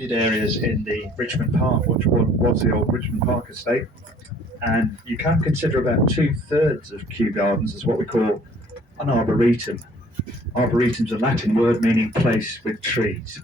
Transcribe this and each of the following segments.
areas in the Richmond Park, which was the old Richmond Park estate, and you can consider about two-thirds of Kew Gardens as what we call an arboretum. Arboretum is a Latin word meaning place with trees.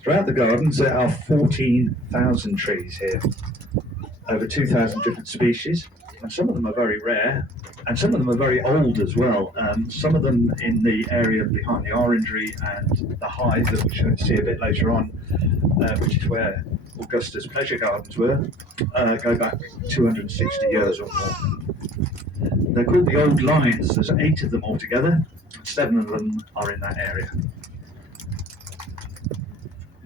Throughout the gardens there are 14,000 trees here, over 2,000 different species, and some of them are very rare, and some of them are very old as well. Some of them in the area behind the orangery and the Hyde that we should see a bit later on, which is where Augusta's pleasure gardens were, go back 260 years or more. They're called the Old Lines. There's 8 of them altogether. 7 of them are in that area.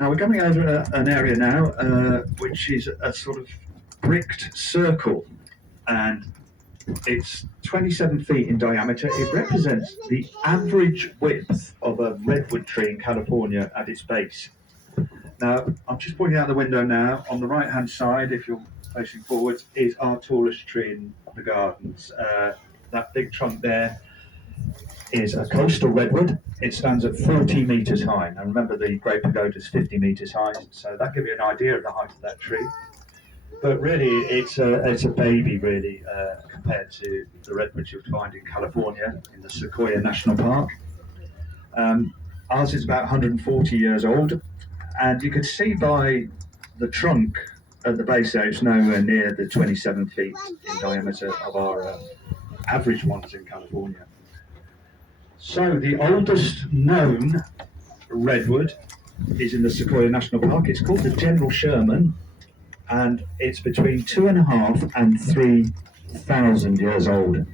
Now we're coming over an area now which is a sort of bricked circle, and it's 27 feet in diameter. It represents the average width of a redwood tree in California at its base. Now, I'm just pointing out the window now. On the right-hand side, if you're facing forwards, is our tallest tree in the gardens. That big trunk there is a coastal redwood. It stands at 40 metres high. Now, remember, the Great Pagoda is 50 metres high, so that gives you an idea of the height of that tree. But really, it's a baby, really, compared to the redwoods you'll find in California, in the Sequoia National Park. Ours is about 140 years old, and you can see by the trunk at the base there, it's nowhere near the 27 feet in diameter of our average ones in California. So the oldest known redwood is in the Sequoia National Park. It's called the General Sherman, and it's between 2,500 and 3,000 years old. An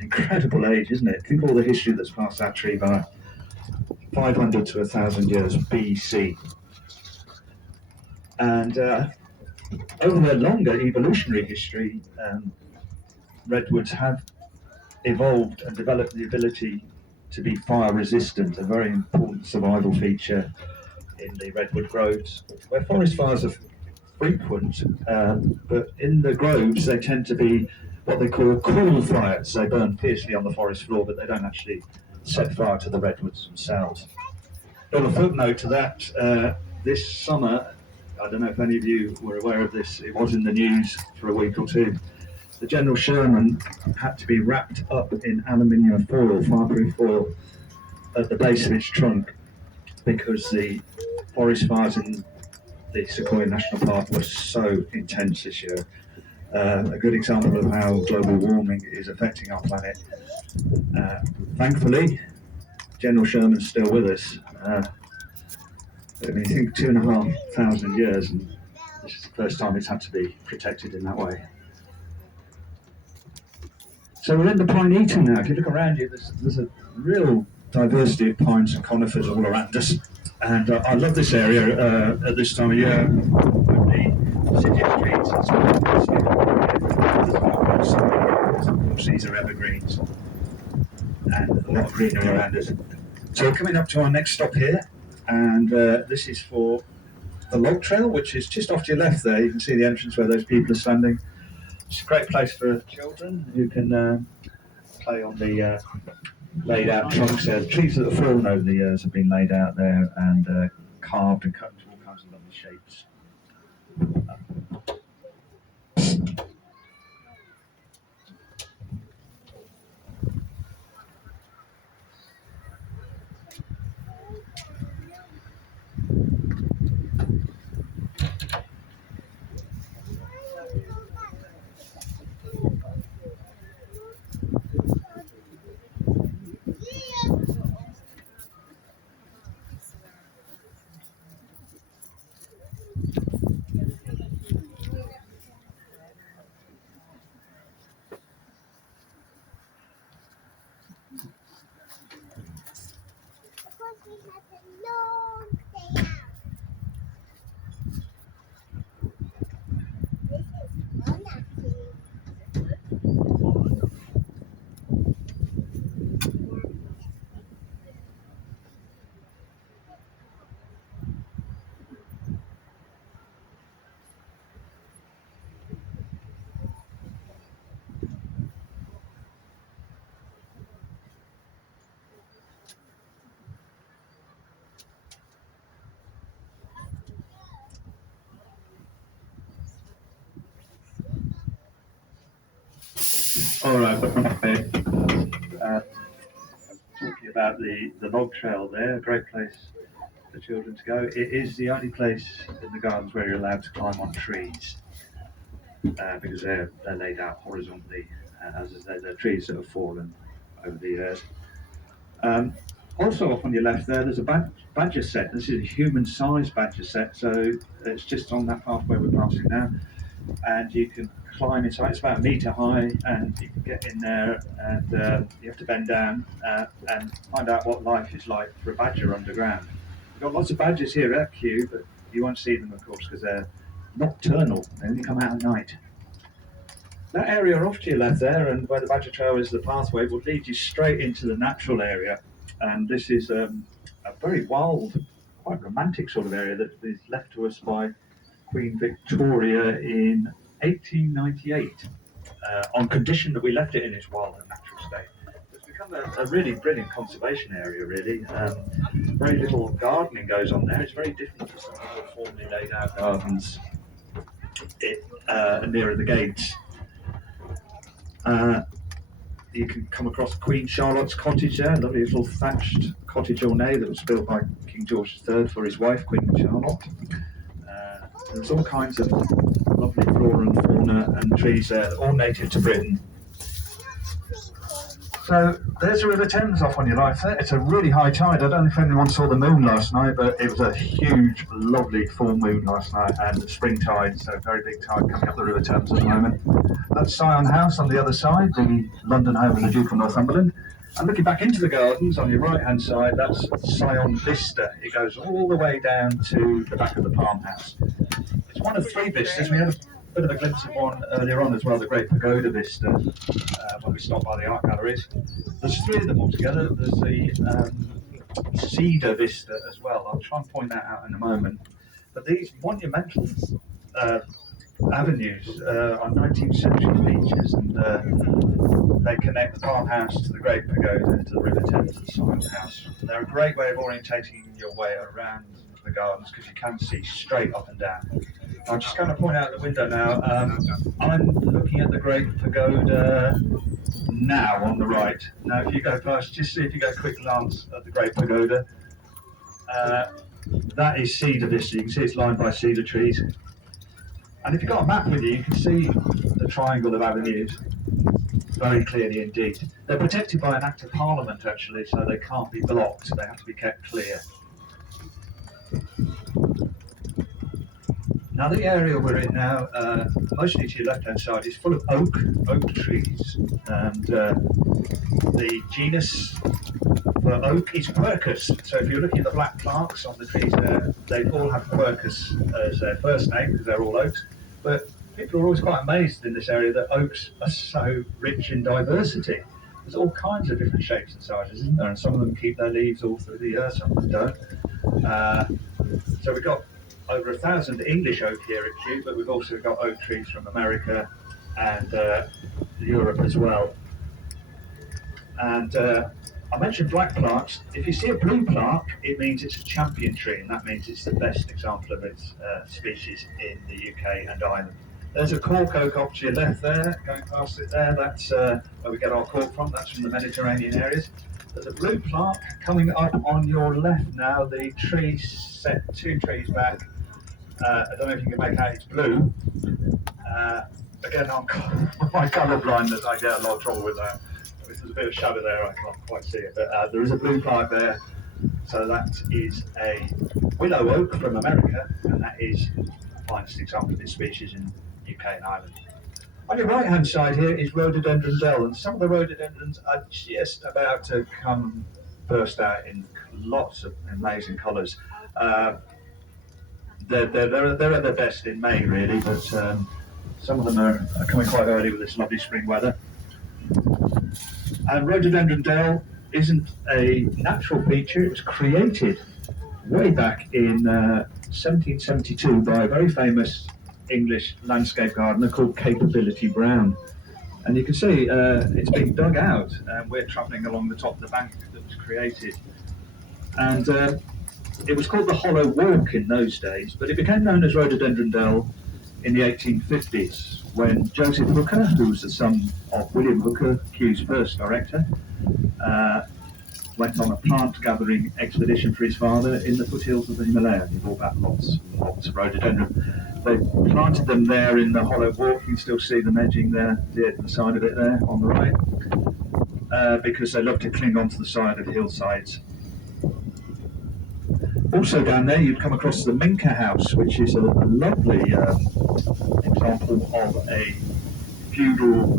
incredible age, isn't it? Think of all the history that's passed that tree by. 500 to 1,000 years BC. And over their longer evolutionary history, redwoods have evolved and developed the ability to be fire resistant, a very important survival feature in the redwood groves, where forest fires are frequent, but in the groves they tend to be what they call cool fires. They burn fiercely on the forest floor, but they don't actually set fire to the redwoods themselves. Well, a footnote to that, this summer, I don't know if any of you were aware of this, it was in the news for a week or two. The General Sherman had to be wrapped up in aluminium foil, fireproof foil, at the base of its trunk because the forest fires in the Sequoia National Park were so intense this year. A good example of how global warming is affecting our planet. Thankfully, General Sherman's still with us. I mean, you think 2,500 years, and this is the first time it's had to be protected in that way. So we're in the Pinetum now. If you look around you, there's a real diversity of pines and conifers all around us. And I love this area at this time of year. The city streets, of course, these are evergreens and a lot of greenery around us. So we're coming up to our next stop here, and this is for the log trail, which is just off to your left there. You can see the entrance where those people are standing. It's a great place for children who can play on the laid out trunks there. The trees that have fallen over the years have been laid out there and carved and cut into all kinds of lovely shapes. All right, but talking about the log trail there, a great place for children to go. It is the only place in the gardens where you're allowed to climb on trees because they're laid out horizontally, as they're trees that have fallen over the years. Also off on your left there, there's a badger set. This is a human-sized badger set, so it's just on that pathway we're passing now. And you can climb inside. It's about a metre high, and you can get in there, and you have to bend down and find out what life is like for a badger underground. We've got lots of badgers here at Kew, but you won't see them, of course, because they're nocturnal. They only come out at night. That area off to your left there, and where the badger trail is the pathway, will lead you straight into the natural area. And this is a very wild, quite romantic sort of area that is left to us by Queen Victoria in 1898, on condition that we left it in its wild and natural state. It's become a really brilliant conservation area, really. Very little gardening goes on there. It's very different to some of the formerly laid out gardens nearer the gates. You can come across Queen Charlotte's cottage there, a lovely little thatched cottage ornate that was built by King George III for his wife, Queen Charlotte. There's all kinds of lovely flora and fauna and trees there, all native to Britain. So there's the River Thames off on your right there. It's a really high tide. I don't know if anyone saw the moon last night, but it was a huge, lovely full moon last night, and spring tide, so very big tide coming up the River Thames at the moment. That's Sion House on the other side, the London home of the Duke of Northumberland. And looking back into the gardens on your right-hand side, that's Sion Vista. It goes all the way down to the back of the Palm House. It's one of three vistas. We had a bit of a glimpse of one earlier on as well, the Great Pagoda Vista, when we stopped by the art galleries. There's three of them altogether. There's the Cedar Vista as well. I'll try and point that out in a moment. But these monumental avenues are 19th century features, and they connect the Palm House to the Great Pagoda, to the River Thames, to the Sion House. They're a great way of orientating your way around the gardens because you can see straight up and down. I'm just going to point out the window now. I'm looking at the Great Pagoda now on the right. Now, if you go past, just see if you get a quick glance at the Great Pagoda. That is Cedar Vista. You can see it's lined by cedar trees. And if you've got a map with you, you can see the triangle of avenues very clearly indeed. They're protected by an Act of Parliament, actually, so they can't be blocked. They have to be kept clear. Now, the area we're in now, mostly to your left-hand side, is full of oak trees. And the genus for oak is Quercus. So if you're looking at the black plaques on the trees there, they all have Quercus as their first name because they're all oaks. But people are always quite amazed in this area that oaks are so rich in diversity. There's all kinds of different shapes and sizes, isn't there? And some of them keep their leaves all through the year, some of them don't. So we've got over 1,000 English oak here at Kew, but we've also got oak trees from America and Europe as well. And I mentioned black plaques. If you see a blue plaque, it means it's a champion tree, and that means it's the best example of its species in the UK and Ireland. There's a cork oak off to your left there, going past it there. That's where we get our cork from. That's from the Mediterranean areas. There's a blue plaque coming up on your left now. The tree set 2 trees back. I don't know if you can make out it's blue. Again, I'm my colour blindness, I get a lot of trouble with that. If there's a bit of shadow there, I can't quite see it. But there is a blue plaque there. So that is a willow oak from America, and that is the finest example of this species in UK and Ireland. On your right-hand side here is Rhododendron Dell, and some of the rhododendrons are just about to burst out in lots of amazing colours. They're at their best in May, really, but some of them are coming quite early with this lovely spring weather. And Rhododendron Dell isn't a natural feature. It was created way back in 1772 by a very famous English landscape gardener called Capability Brown. And you can see it's been dug out, and we're travelling along the top of the bank that was created. And it was called the Hollow Walk in those days, but it became known as Rhododendron Dell in the 1850s when Joseph Hooker, who was the son of William Hooker, Kew's first director, went on a plant gathering expedition for his father in the foothills of the Himalaya. He brought back lots and lots of rhododendron. They planted them there in the hollow walk. You can still see them edging there, the side of it there on the right, because they love to cling onto the side of hillsides. Also down there you'd come across the Minka House, which is a lovely example of a feudal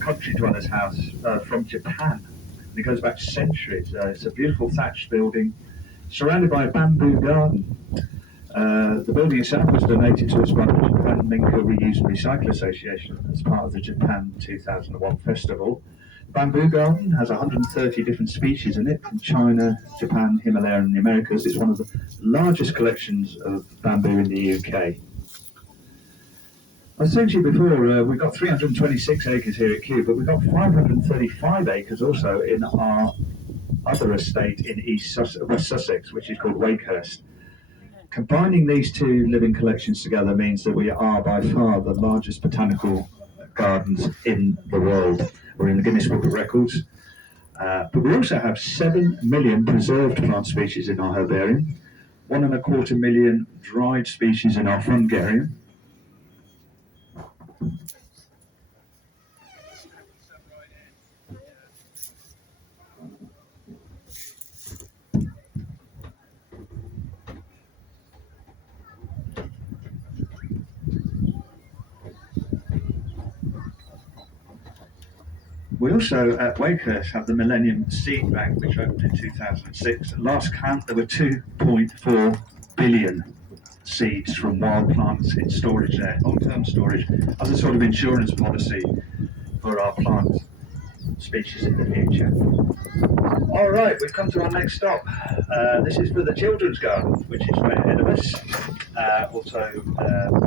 country dweller's house from Japan. And it goes back centuries. It's a beautiful thatched building surrounded by a bamboo garden. The building itself was donated to us by the Japan Minka Reuse and Recycle Association as part of the Japan 2001 festival. The bamboo garden has 130 different species in it from China, Japan, Himalaya and the Americas. It's one of the largest collections of bamboo in the UK. I was saying to you before, we've got 326 acres here at Kew, but we've got 535 acres also in our other estate in West Sussex, which is called Wakehurst. Combining these two living collections together means that we are by far the largest botanical gardens in the world. We're in the Guinness Book of Records. But we also have 7 million preserved plant species in our herbarium, 1.25 million dried species in our fungarium. We also at Wakehurst have the Millennium Seed Bank, which opened in 2006. At last count, there were 2.4 billion seeds from wild plants in storage there, long-term storage, as a sort of insurance policy for our plant species in the future. All right, we've come to our next stop. This is for the Children's Garden, which is right ahead of us. Also,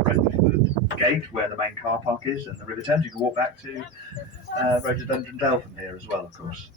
Brentford Gate, where the main car park is, and the River Thames. You can walk back to Rhododendron Dale from here as well, of course.